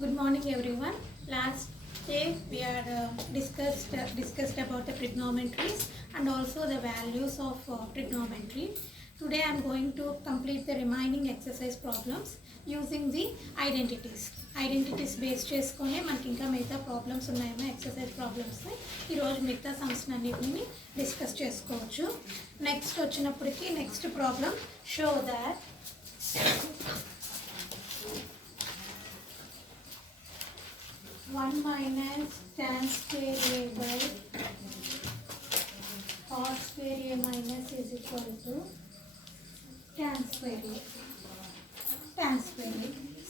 Good morning, everyone. Last day we are discussed about the trigonometries and also the values of trigonometry. Today I am going to complete the remaining exercise problems using the identities. Identities base చేసుకొని మనకి ఇంకా మిగతా problems ఉన్నాయేమో exercise problems ఈరోజు మిగతా సమస్యలు అన్నిటిని discuss చేసుకోవచ్చు. నెక్స్ట్ వచ్చినప్పటికీ next problem show that 1 minus tan square a by cos square a minus is equal to tan square a.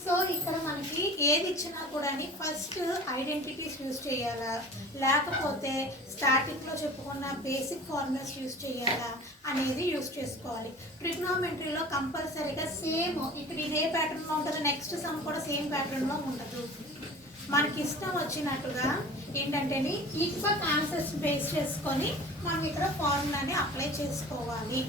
So ఇక్కడ మనకి ఏది ఇచ్చినా కూడా ఫస్ట్ ఐడెంటిటీస్ యూజ్ చేయాలా లేకపోతే స్టార్టింగ్లో చెప్పుకున్న బేసిక్ ఫార్ములాస్ యూజ్ చేయాలా అనేది యూజ్ చేసుకోవాలి. ట్రిగ్నోమెట్రీలో కంపల్సరీగా సేమ్ ఇక్కడ ఇదే ప్యాటర్న్లో ఉంటుంది, నెక్స్ట్ సమ్ కూడా సేమ్ ప్యాటర్న్లో ఉండదు. మనకి ఇష్టం వచ్చినట్టుగా ఏంటంటే ఈక్వల్ ఆన్సర్స్ బేస్ చేసుకొని మనం ఇక్కడ ఫార్ములాని అప్లై చేసుకోవాలి.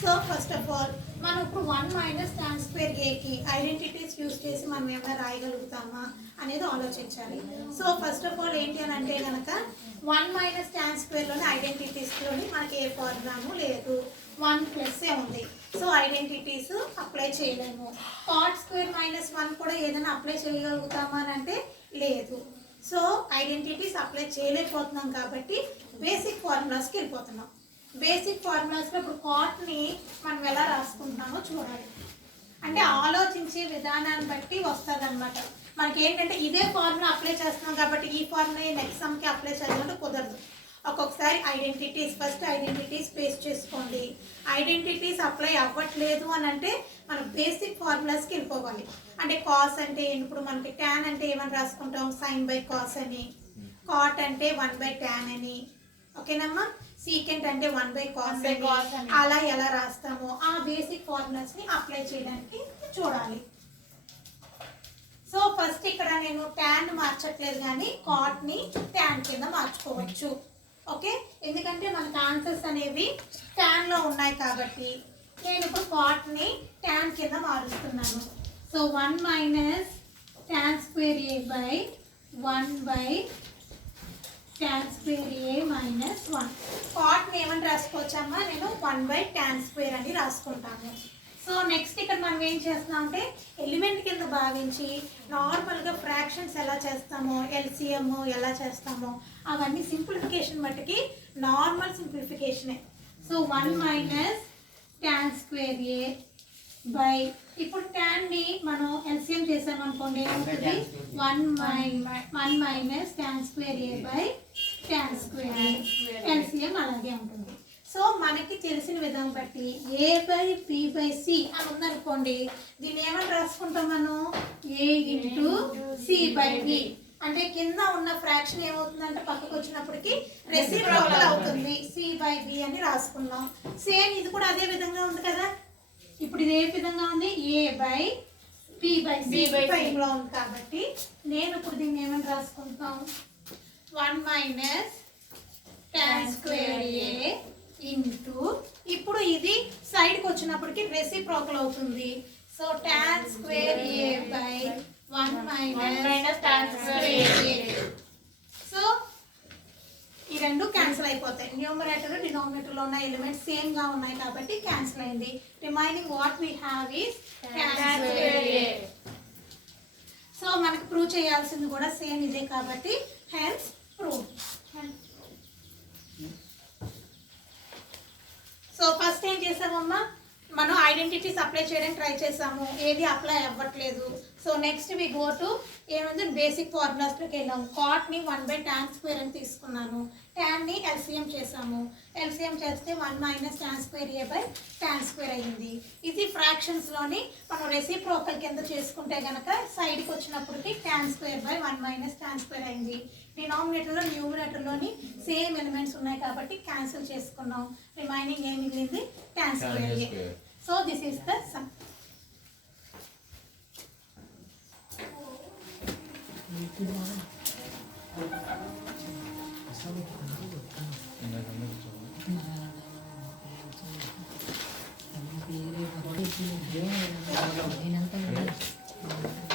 సో ఫస్ట్ ఆఫ్ ఆల్ మనం ఇప్పుడు 1 మైనస్ tan స్క్వేర్ ఏకి ఐడెంటిటీస్ యూజ్ చేసి మనం ఏమైనా రాయగలుగుతామా అనేది ఆలోచించాలి. సో ఫస్ట్ ఆఫ్ ఆల్ ఏంటి అని అంటే కనుక 1 మైనస్ tan స్క్వేర్లోని ఐడెంటిటీస్లోని మనకి ఏ ఫార్ములాను లేదు, 1 ప్లస్సే ఉంది. సో ఐడెంటిటీస్ అప్లై చేయలేము. కాట్ స్క్వేర్ మైనస్ 1 కూడా ఏదైనా అప్లై చేయగలుగుతామా అని అంటే లేదు. సో ఐడెంటిటీస్ అప్లై చేయలేకపోతున్నాం కాబట్టి బేసిక్ ఫార్ములాస్కి వెళ్ళిపోతున్నాం. బేసిక్ ఫార్ములాస్లో ఇప్పుడు కాట్ని మనం ఎలా రాసుకుంటున్నామో చూడాలి. అంటే ఆలోచించే విధానాన్ని బట్టి వస్తుంది అనమాట. మనకి ఏంటంటే ఇదే ఫార్ములా అప్లై చేస్తున్నాం కాబట్టి ఈ ఫార్ములా నెక్స్ట్ సమ్కి అప్లై చేయాలంటే కుదరదు. ఒక్కొక్కసారి ఫస్ట్ ఐడెంటిటీస్ బేస్ చేసుకోండి. ఐడెంటిటీస్ అప్లై అవ్వట్లేదు అని అంటే మనం బేసిక్ ఫార్ములాస్కి వెళ్ళిపోవాలి. అంటే కాస్ అంటే ఇప్పుడు మనకి ట్యాన్ అంటే ఏమని రాసుకుంటాం, సైన్ బై కాస్ అని, కాట్ అంటే 1 బై ట్యాన్ అని, ఓకేనమ్మా. సీకెంట్ అంటే 1 బై కాస్ అని, అలా ఎలా రాస్తామో ఆ బేసిక్ ఫార్ములాస్ని అప్లై చేయడానికి చూడాలి. సో ఫస్ట్ ఇక్కడ నేను ట్యాన్ మార్చట్లేదు కానీ కాట్ని ట్యాన్ కింద మార్చుకోవచ్చు. ఓకే, ఎందుకంటే మనకు ఆన్సర్స్ అనేవి ట్యాన్లో ఉన్నాయి కాబట్టి నేను ఇప్పుడు కాట్ని ట్యాన్ కింద మారుస్తున్నాను. So 1 minus tan square a by 1 by tan square a minus 1. కాట్ని ఏమని రాసుకోవచ్చమ్మా, నేను 1 బై tan స్క్వేర్ అని రాసుకుంటాను. సో నెక్స్ట్ ఇక్కడ మనం ఏం చేస్తున్నాం అంటే ఎలిమెంట్ కింద భావించి నార్మల్గా ఫ్రాక్షన్స్ ఎలా చేస్తామో, ఎల్సిఎం ఎలా చేస్తామో అవన్నీ సింప్లిఫికేషన్ మట్టుకి నార్మల్ సింప్లిఫికేషనే. So 1 minus tan square a by, ఇప్పుడు ట్యాన్ని మనం ఎల్సిఎం చేసామనుకోండి ఏమవుతుంది, 1 minus tan square a by tan square a, LCM అలాగే ఉంటుంది. సో మనకి తెలిసిన విధానం బట్టి a by b by c అని ఉందనుకోండి, దీన్ని ఏమని రాసుకుంటాం మనం, a into c by b. అంటే కింద ఉన్న ఫ్రాక్షన్ ఏమవుతుందంటే పక్కకు వచ్చినప్పటికి రెసిప్రోకల్ అవుతుంది, సి బై బి అని రాసుకున్నాం. సేమ్ ఇది కూడా అదే విధంగా ఉంది కదా. ఇప్పుడు ఇది ఏ విధంగా ఉంది, ఏ బై బి బై సి టైంలో ఉంది కాబట్టి నేను ఇప్పుడు దీన్ని ఏమని రాసుకుంటాం, 1 మైనస్ tan స్క్వేర్ ఏ ఇంటూ, ఇప్పుడు ఇది సైడ్కి వచ్చినప్పటికి రెసిప్రోకల్ అవుతుంది. So tan square a by 1 minus tan square A. So ఈ రెండు క్యాన్సిల్ అయిపోతాయి. న్యూమరేటర్ డినామినేటర్లో ఉన్న ఎలిమెంట్స్ సేమ్గా ఉన్నాయి కాబట్టి క్యాన్సిల్ అయింది. Remaining what we have is tan square A. So మనకు ప్రూవ్ చేయాల్సింది కూడా సేమ్ ఇదే కాబట్టి హెన్స్ ప్రూవ్. సో ఫస్ట్ ఏం చేసామమ్మా, మనం ఐడెంటిటీస్ అప్లై చేయడానికి ట్రై చేసాము, ఏది అప్లై అవ్వట్లేదు. So next we go to ఏమంటే బేసిక్ ఫార్ములాస్లోకి వెళ్ళాము. కాట్ని 1 బై tan స్క్వేర్ అని తీసుకున్నాను, ట్యాన్ని ఎల్సిఎం చేసాము, ఎల్సిఎం చేస్తే 1 minus tan square a by tan square అయ్యింది. ఇది ఫ్రాక్షన్స్లోని మనం రెసిప్రోకల్ కింద చేసుకుంటే కనుక సైడ్కి వచ్చినప్పటికి tan square by 1 minus tan square అయింది. డినామినేటర్లో న్యూమరేటర్లోని సేమ్ ఎలిమెంట్స్ ఉన్నాయి కాబట్టి క్యాన్సిల్ చేసుకున్నాం. రిమైనింగ్ ఏం మిగిలింది, tan square A. So this is the sum.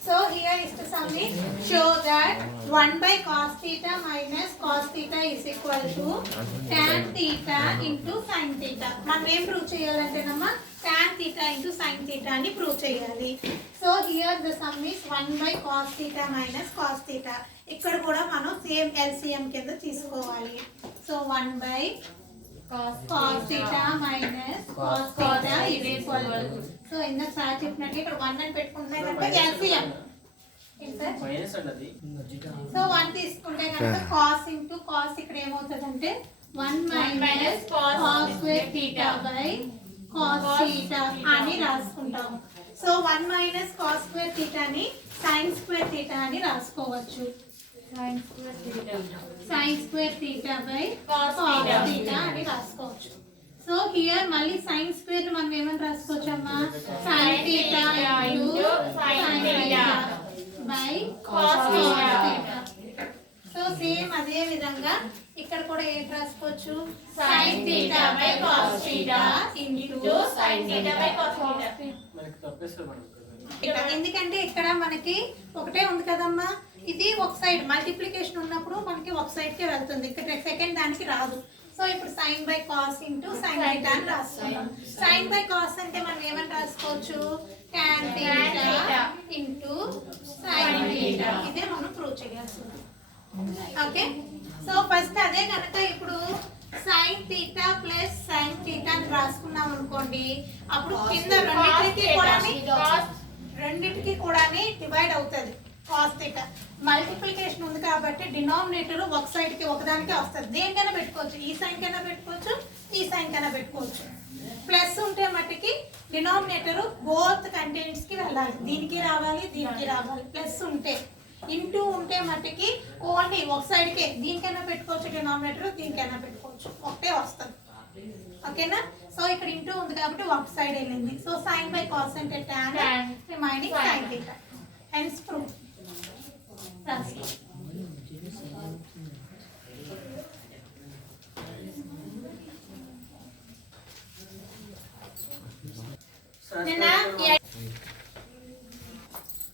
So here generalized sum is show that 1 by cos theta minus cos theta is equal to tan theta into sin theta. మనం ఏం prove చేయాలంటేనమ్మా tan theta into sin theta అని prove చేయాలి. So here the sum is 1 by cos theta minus cos theta. ఇక్కడ కూడా మనం same LCM కింద తీసుకోవాలి. So 1 by cos theta minus cos theta is equal to, so ఇందాక sir చెప్పినట్టు ఇక్కడ 1 అని పెట్టుకుంటే కనుక LCM సో 1 తీసుకుంటే కనుక cos into cos ఇక్కడ ఏమవుతుందంటే 1 minus cos square theta by cos theta అని రాసుకుంటాం. So 1 minus cos square theta ని sin square theta అని రాసుకోవచ్చు. sin square theta by cos theta అని రాసుకోవచ్చు. సో హియర్ మళ్ళీ sin స్క్వేర్ మనం ఏమని రాసుకోవచ్చు అమ్మా sin theta into sin theta by cos theta. So same అదే విధంగా ఇక్కడ కూడా ఏం రాసుకోవచ్చు sin theta by cos theta into sin theta by cos theta. ఎందుకంటే ఇక్కడ మనకి ఒకటే ఉంది కదమ్మా, ఇది ఒక సైడ్ మల్టిప్లికేషన్ ఉన్నప్పుడు మనకి ఒక సైడ్ కే వెళ్తుంది, ఇక్కడ సెకండ్ దానికి రాదు. సో ఇప్పుడు sin by cos into sin theta అని రాస్తున్నాం. sin by cos అంటే మనం ఏమని రాసుకోవచ్చు tan theta into sin theta. ఇదే మనం ప్రూవ్ చేయాల్సింది. ఓకే, సో ఫస్ట్ అదే కనుక ఇప్పుడు sin theta plus sin theta అని రాసుకున్నాం అనుకోండి, అప్పుడు కింద రెండింటికి కూడా డివైడ్ అవుతుంది cos theta. మల్టిప్లికేషన్ ఉంది కాబట్టి డినామినేటర్ ఒక సైడ్ కి ఒకదానికే వస్తుంది. దేనికైనా పెట్టుకోవచ్చు, ఈ సైన్ కైనా పెట్టుకోవచ్చు, ఈ సైన్ కైనా పెట్టుకోవచ్చు. ప్లస్ ఉంటే మట్టికి డినామినేటర్ బోత్ కంటెంట్స్ కి వెళ్ళాలి, దీనికి రావాలి దీనికి రావాలి. ప్లస్ ఉంటే ఇంటూ ఉంటే మట్టికి ఓన్లీ ఒక సైడ్ కే, దీనికైనా పెట్టుకోవచ్చు డినామినేటర్, దీనికైనా పెట్టుకోవచ్చు, ఒకటే వస్తుంది. ఓకేనా, సో ఇక్కడ ఇంటూ ఉంది కాబట్టి ఒక సైడ్ వెళ్ళింది. సో sin by cos అంటే tan remaining sin theta. Hence prove.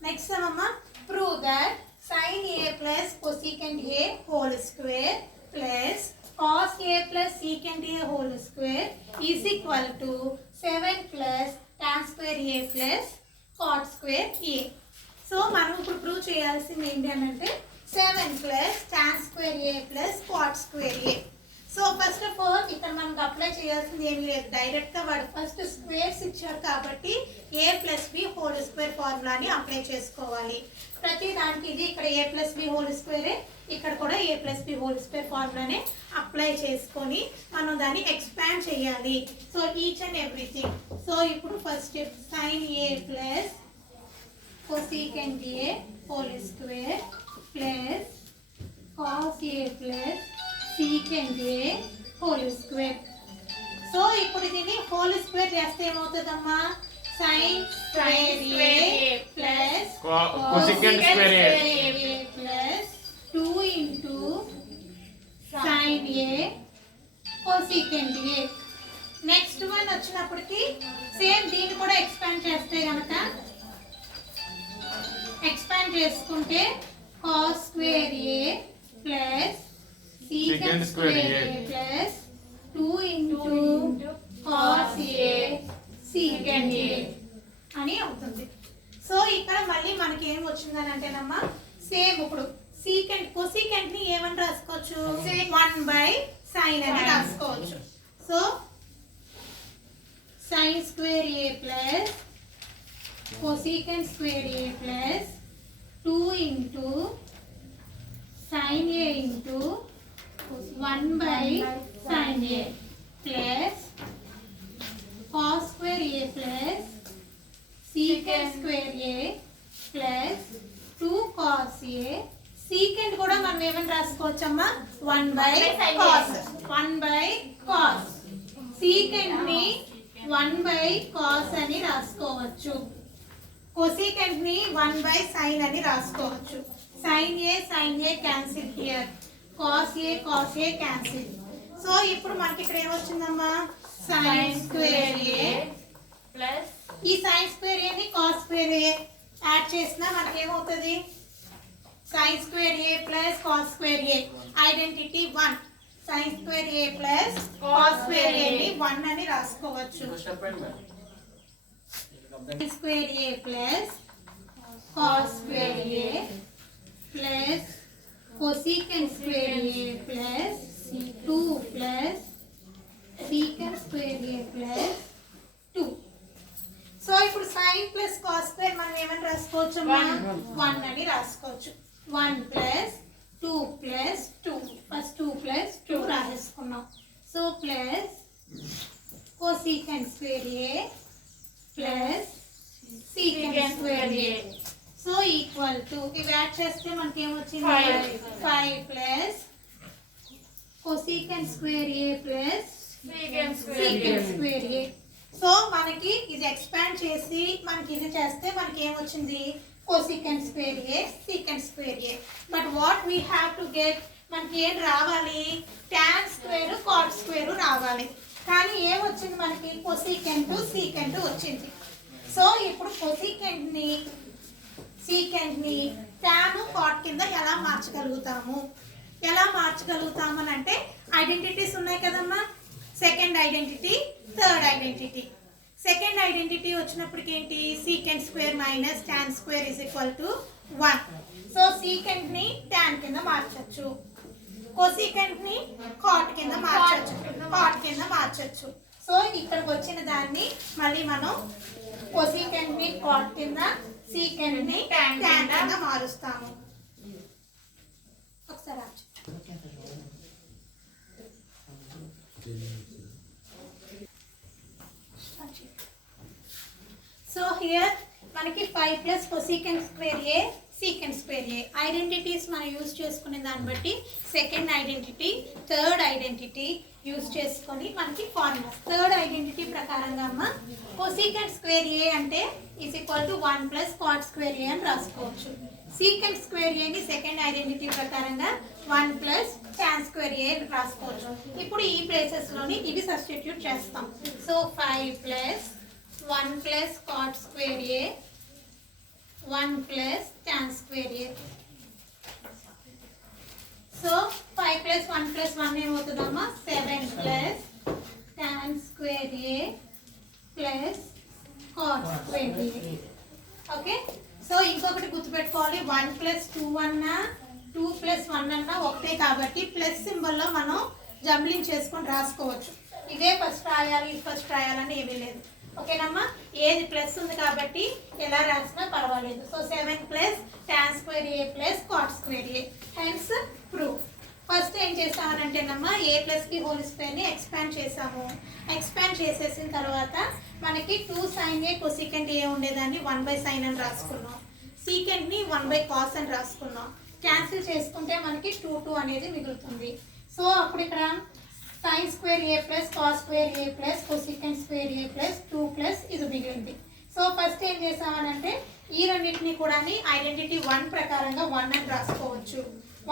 Next అమ్మా prove that sin a plus cosecant a whole square plus cos a plus secant a whole square is equal to 7 plus tan square a plus cot square a. So మనం ఇప్పుడు prove చేయాల్సింది ఏంటి అని అంటే 7 plus tan square a plus cot square a. So first of all ఇక్కడ మనకు apply చేయాల్సింది ఏమి లేదు, డైరెక్ట్ గా వాడు ఫస్ట్ స్క్వేర్స్ ఇచ్చారు కాబట్టి a plus b whole square ఫార్ములాని అప్లై చేసుకోవాలి. ప్రతి దానికి ఇది ఇక్కడ a ప్లస్ బి హోల్ స్క్వేరే, ఇక్కడ కూడా a plus b whole square ఫార్ములానే అప్లై చేసుకొని మనం దాన్ని ఎక్స్పాండ్ చేయాలి. So each and everything. So ఇప్పుడు first sin a plus cosecant a whole square plus cos a plus secant a whole square. So ఇప్పుడు దీన్ని హోల్ స్క్వేర్ చేస్తే ఏమవుతుందమ్మా sin square a plus cosecant square a plus 2 into sin a cosecant a. Next one వచ్చినప్పటికి same దీన్ని కూడా expand చేస్తే కనుక expand చేసుకుంటే cos square a plus secant square a plus 2 into cos a secant a అని అవుతుంది. So ఇక్కడ మళ్ళీ మనకి ఏం వచ్చిందని అంటేనమ్మా సేమ్ ఇప్పుడు secant cosecant ని ఏమని రాసుకోవచ్చు 1 by sin అని రాసుకోవచ్చు. So sin square a plus cosecant square a plus 2 into sin a into 1 by sin a plus cos square a plus secant square a plus 2 cos a. secant కూడా మనం ఏమని రాసుకోవచ్చమ్మా 1 by cos. 1 by cos. secant ని 1 by cos అని రాసుకోవచ్చు. cosecant ని 1 by sin అని రాసుకోవచ్చు. sin a cancel here, cos a cancel. So ఇప్పుడు మనకి ఇక్కడ ఏమొచ్చిందమ్మా sin square a ప్లస్ ఈ sin square a ని cos square a యాడ్ చేసినా మనకి ఏమవుతుంది sin square a plus cos square a identity 1 sin square a plus cos square a ని 1 అని రాసుకోవచ్చు sin square a plus cos square a plus cosecant square a plus 2 plus secant square a plus 2. So ఇప్పుడు sin plus cos square మనం ఏమని రాసుకోవచ్చు 1 అని రాసుకోవచ్చు 1 plus 2 plus 2 first 2 plus 2 రాసేసుకున్నాం so plus cosecant square a plus secant square a so equal to ఇవి add చేస్తే మనకి ఏమొచ్చింది 5 plus cosecant square a plus secant square a so మనకి ఇది ఎక్స్పాండ్ చేసి మనకి ఇది చేస్తే మనకి ఏమొచ్చింది cosecant square a secant square a but what we have to get మనకి ఏం రావాలి tan స్క్వేర్ cot స్క్వేర్ రావాలి కానీ ఏమొచ్చింది మనకి cosecant secant వచ్చింది సో ఇప్పుడు cosecant ని secant ని tan cot కింద ఎలా మార్చగలుగుతాము అని అంటే ఐడెంటిటీస్ ఉన్నాయి కదమ్మా second identity third identity second identity వచ్చినప్పటికి ఏంటి secant square minus tan square is equal to 1 so secant ని tan కింద మార్చొచ్చు cosecant ని cot కింద మార్చొచ్చు సో ఇక్కడికి వచ్చిన దాన్ని మళ్ళీ మనం cosecant ని cot కింద secant ని tan కింద మారుస్తాము ఒకసారి సో హియర్ మనకి 5 plus cosecant square a secant square a identities మనం యూజ్ చేసుకునే దాన్ని బట్టి second identity third identity use చేసుకొని మనకి ఫార్ములాస్ థర్డ్ ఐడెంటిటీ ప్రకారంగా అమ్మ cosecant స్క్వేర్ a అంటే is equal to 1 plus cot square a అని రాసుకోవచ్చు secant స్క్వేర్ a ని సెకండ్ ఐడెంటిటీ ప్రకారంగా 1 ప్లస్ tan స్క్వేర్ a రాసుకోవచ్చు ఇప్పుడు ఈ ప్లేసెస్ లోని ఇవి సబ్స్టిట్యూట్ చేస్తాం so 5 plus 1 plus cot square a 1 plus tan square a so 5 plus 1 plus 1 ఏమవుతుందమ్మా 7 plus tan square a plus cot square a okay so ఇంకొకటి గుర్తుపెట్టుకోవాలి 1 plus 2 అన్నా 2 plus 1 అన్నా ఒకటే కాబట్టి ప్లస్ సింబల్లో మనం జంబ్లింగ్ చేసుకొని రాసుకోవచ్చు ఇదే ఫస్ట్ రాయాలని ఏమీ లేదు ఓకేనమ్మా ఏది ప్లస్ ఉంది కాబట్టి ఎలా రాసినా పర్వాలేదు so 7 plus tan square a plus cot square a hence prove first ఏం చేసామనంటేనమ్మా a ప్లస్ కి హోల్ స్క్వేర్ ని ఎక్స్పాండ్ చేసేసిన తర్వాత మనకి 2 sin a cosecant a ఉండేదాన్ని 1/sin అని రాసుకున్నాం secant ని 1/cos అని రాసుకున్నాం క్యాన్సిల్ చేసుకుంటే మనకి 2 అనేది మిగులుతుంది సో అప్పుడు ఇక్కడ sin square a plus cos square a plus cosecant square a plus 2 plus ఇది మిగిలింది సో ఫస్ట్ ఏం చేసామనంటే ఈ రెండింటిని కూడా ఐడెంటిటీ 1 ప్రకారంగా 1 అని రాసుకోవచ్చు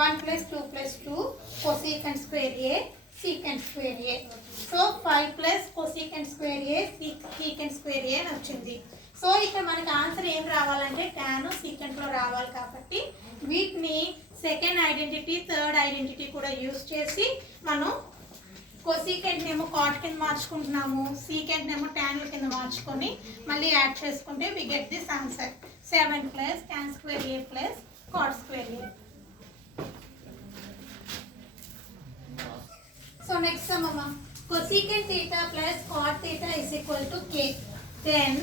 1 plus 2 plus 2 cosecant square a secant square a so 5 plus cosecant square a secant square a అని వచ్చింది సో ఇక్కడ మనకి ఆన్సర్ ఏం రావాలంటే tan secant లో రావాలి కాబట్టి వీటిని సెకండ్ ఐడెంటిటీ థర్డ్ ఐడెంటిటీ కూడా యూజ్ చేసి మనం cosecant నేమో cot కింద మార్చుకుంటున్నాము secant నేమో tan కింద మార్చుకొని మళ్ళీ యాడ్ చేసుకుంటే we get this answer 7 plus tan square a plus cot square a so next అమ్మా cosecant theta plus cot theta is equal to k then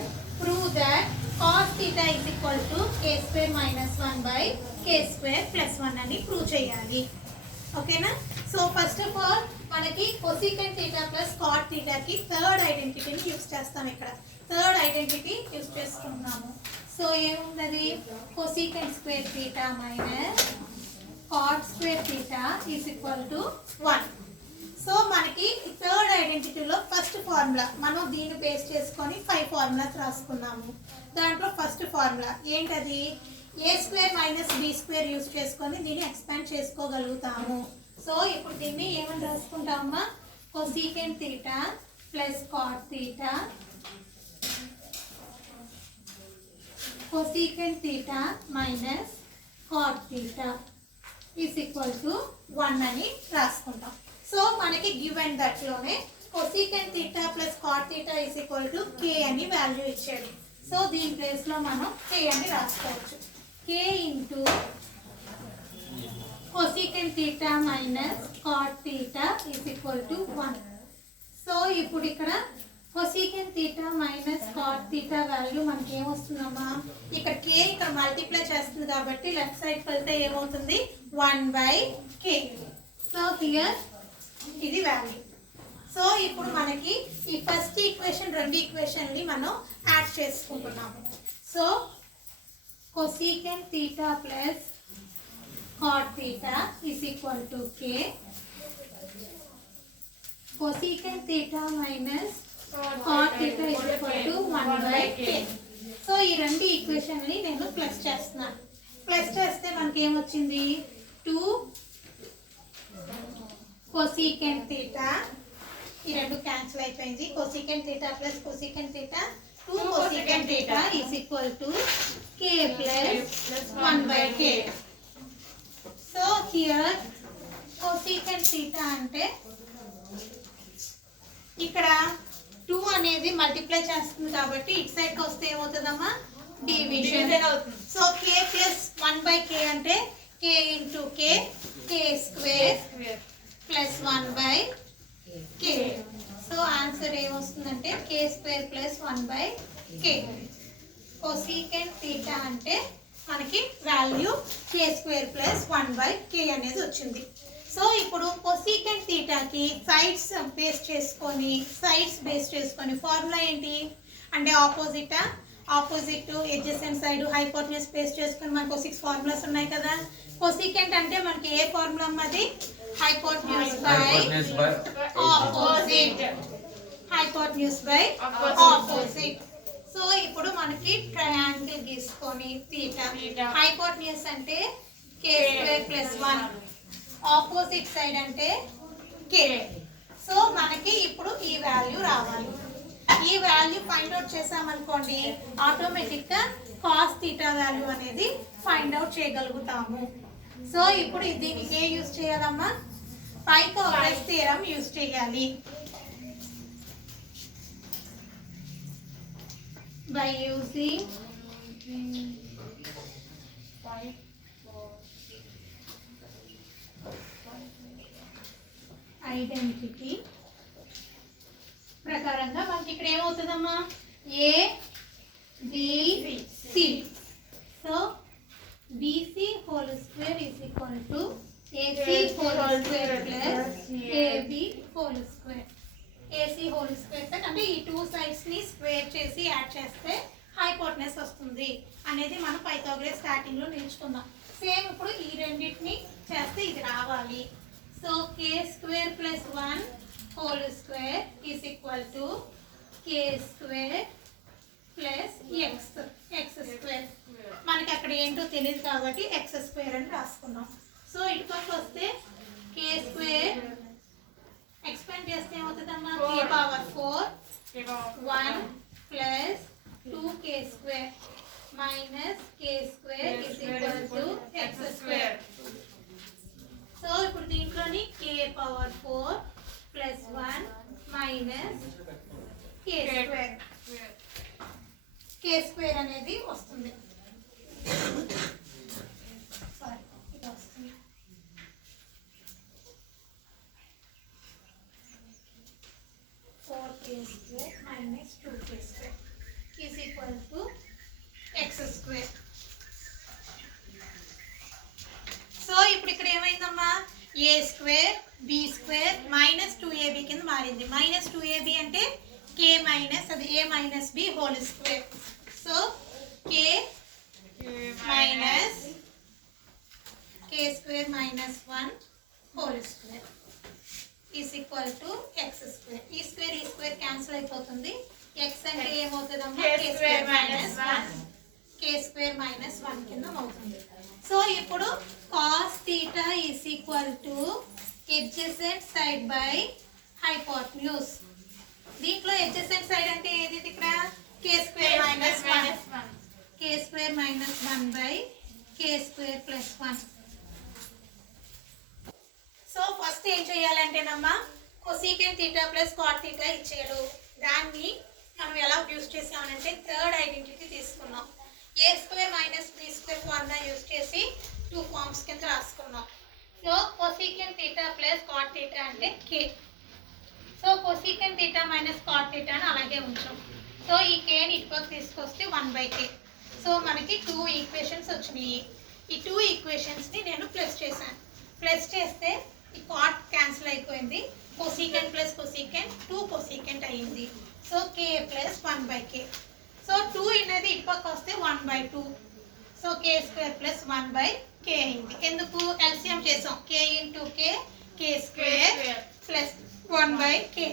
prove that cos theta is equal to k square minus 1 by k square plus 1 అని prove చేయాలి ఓకేనా so first of all మనకి cosecant theta plus cot theta కి third ఐడెంటిటీని use చేస్తాం ఇక్కడ third identity use చేసుకుంటున్నాము so ఏముంది cosecant square theta minus cot square theta is equal to 1 so మనకి థర్డ్ ఐడెంటిటీలో ఫస్ట్ ఫార్ములా మనం దీన్ని బేస్ చేసుకొని 5 ఫార్ములాస్ రాసుకున్నాము దాంట్లో ఫస్ట్ ఫార్ములా ఏంటది a square minus b square use చేసుకొని దీన్ని ఎక్స్పాండ్ చేసుకోగలుగుతాము సో ఇప్పుడు దీన్ని ఏమని రాసుకుంటామా cosecant theta plus cot theta cosecant theta minus cot theta is equal to 1 అని రాసుకుంటాం. సో మనకి given దట్లోనే cosecant theta plus cot theta is equal to k అని value ఇచ్చాడు. సో దీని ప్లేస్లో మనం k అని రాసుకోవచ్చు. k into cosecant theta minus cot theta is equal to 1. So ఇప్పుడు ఇక్కడ cosecant theta minus cot theta value మనకి ఏమొస్తుందమ్మా, ఇక్కడ k ఇక్కడ మల్టిప్లై చేస్తుంది కాబట్టి లెఫ్ట్ సైడ్ వెళ్తే ఏమవుతుంది 1/k. సో హియర్ ఇది వాల్యూ. సో ఇప్పుడు మనకి ఈ ఫస్ట్ ఈక్వేషన్ రెండు ఈక్వేషన్ని మనం యాడ్ చేసుకుంటున్నాము. So cosecant theta plus cot theta is equal to k. Cosecant theta minus cot theta is equal to 1/k. So ఈ రెండు ఈక్వేషన్ ని నేను ప్లస్ చేస్తున్నాను. ప్లస్ చేస్తే మనకి ఏమొచ్చింది 2 cosecant theta, ఈ రెండు క్యాన్సిల్ అయిపోయింది. cosecant theta plus cosecant theta 2 cosecant theta is equal to k plus 1/k. So here cosecant theta అంటే ఇక్కడ 2 అనేది మల్టిప్లై చేస్తుంది కాబట్టి ఇటు సైడ్కి వస్తే ఏమవుతుందమ్మా డివిజన్ అవుతుంది. సో k ప్లస్ 1/k అంటే k into k, k square plus 1/k. So answer ఏమొస్తుందంటే k square plus 1/k. cosecant theta అంటే మనకి value k square plus 1/k అనేది వచ్చింది. సో ఇప్పుడు cosecant thetaకి సైడ్స్ బేస్ చేసుకొని ఫార్ములా ఏంటి అంటే opposite adjacent side hypotenuse base చేసుకొని మనకు 6 ఫార్ములాస్ ఉన్నాయి కదా. cosecant అంటే మనకి ఏ ఫార్ములా అన్నది హైపోటెన్యూస్ బై ఆపోజిట్. సో ఇప్పుడు మనకి ట్రయాంగిల్ గీసుకొని థీటా, హైపోటెన్యూస్ అంటే k square plus 1, opposite side అంటే k. సో మనకి ఇప్పుడు ఈ వాల్యూ రావాలి. ఈ వాల్యూ ఫైండ్ అవుట్ చేసామనుకోండి ఆటోమేటిక్ గా cos theta వాల్యూ అనేది ఫైండ్ అవుట్ చేయగలుగుతాము. సో ఇప్పుడు దీనికి ఏ యూజ్ చేయాలమ్మా, పైథాగరస్ థియరం యూజ్ చేయాలి. బై యూజింగ్ ఐడెంటిటీ ప్రకారంగా మనకి ఇక్కడ ఏమవుతుందమ్మా A B so BC whole square is equal to AC whole square plus AB whole square. AC whole square అంటే ఈ 2 సైడ్స్ ని స్క్వేర్ చేసి యాడ్ చేస్తే హైపోటెనస్ వస్తుంది అనేది మనం పైథాగరస్ స్టార్టింగ్ లో నేర్చుకున్నాం. సేమ్ ఇప్పుడు ఈ రెండింటిని చేస్తే ఇది రావాలి. So k square plus 1 whole square is equal to k square plus x square. మనకి అక్కడ ఏంటో తెలియదు కాబట్టి x స్క్వేర్ అని రాసుకున్నాం. సో ఇటు పక్క వస్తే k స్క్వేర్ ఎక్స్పాండ్ చేస్తే ఏమవుతుందమ్మా k power 4 1 plus 2k square minus k square is equal to x square. So ఇప్పుడు దీంట్లోని k power 4 plus 1 minus k square అనేది వస్తుంది. సారీ ఇది వస్తుంది. k square minus 2k square is equal to x square. So ఇప్పుడు ఇక్కడ ఏమైందమ్మా A square B square minus 2ab కింద మారింది. మైనస్ 2ab అంటే k మైనస్ అది a మైనస్ b whole square. So k minus k square minus 1 whole square is equal to x square. ఈ స్క్వేర్ క్యాన్సిల్ అయిపోతుంది. x అంటే ఏమవుతుందమ్మా k square minus 1 k square minus 1 కింద అవుతుంది. సో ఇప్పుడు cos theta is equal to adjacent side by hypotenuse. దీంట్లో adjacent side అంటే ఏది ఇక్కడ k square minus 1. k square minus 1 by k square plus 1. సో ఫస్ట్ ఏం చేయాలంటేనమ్మా cosecant theta plus cot theta ఇచ్చాడు. దాన్ని మనం ఎలా యూజ్ చేసామనంటే థర్డ్ ఐడెంటిటీ తీసుకున్నాం. A square minus B square formula use చేసి 2 ఫార్మ్స్ కింద రాసుకున్నాం. So cosecant theta plus cot theta అంటే K. So cosecant theta minus cot theta అని అలాగే ఉంచాం. సో ఈ కేని ఇటుపక్క తీసుకొస్తే 1/k. సో మనకి 2 ఈక్వేషన్స్ వచ్చినాయి. ఈ 2 ఈక్వేషన్స్ని నేను ప్లస్ చేశాను. ప్లస్ చేస్తే ఈ కాట్ క్యాన్సిల్ అయిపోయింది. కొసీకెంట్ ప్లస్ కొసీకెంట్ 2 కొసీకెంట్ అయ్యింది. సో k ప్లస్ 1/k. సో 2 అనేది ఇటుపక్క వస్తే 1/2. So k square plus 1/k అయింది. ఎందుకు ఎల్సిఎం చేసాం. k into k k square plus 1/k.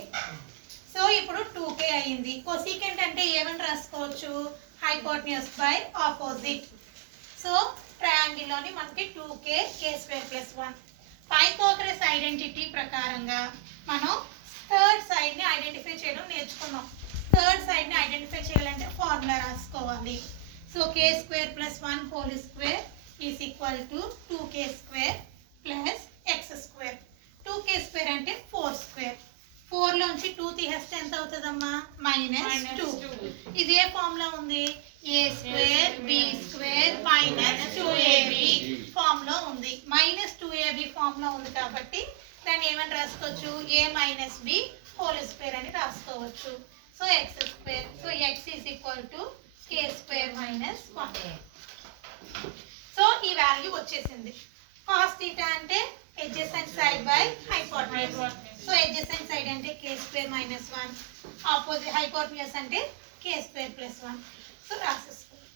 So ఇప్పుడు 2k అయింది. కొసీకెంట్ అంటే ఏమని రాసుకోవచ్చు, హైపోటెన్యూస్ బై ఆపోజిట్. సో ట్రయాంగిల్లోని మనకి 2k k square plus 1. Pythagoras identity ప్రకారంగా మనం థర్డ్ సైడ్ని ఐడెంటిఫై చేయడం నేర్చుకున్నాం. థర్డ్ సైడ్ని ఐడెంటిఫై చేయాలంటే ఫార్ములా రాసుకోవాలి. So k square plus 1 whole square is equal to 2k square plus x square. 2k square అంటే 4 square. 4లోంచి 2 తీసేస్తే ఎంత అవుతుందమ్మా, -2. ఇది ఏ ఫార్ములా ఉంది, a square b square minus 2ab formula ఉంది. -2ab ఫార్ములా ఉంది కాబట్టి దాన్ని ఏమని రాసుకోవచ్చు, a మైనస్ b హోల్ స్క్వేర్ అని రాసుకోవచ్చు. So x square. So x is equal to k square minus 1. So ఈ వాల్యూ వచ్చేసింది. cos థీటా అంటే adjacent side by hypotenuse. So adjacent side అంటే k square minus 1, opposite hypotenuse అంటే k square plus 1. So రాసేసుకోండి.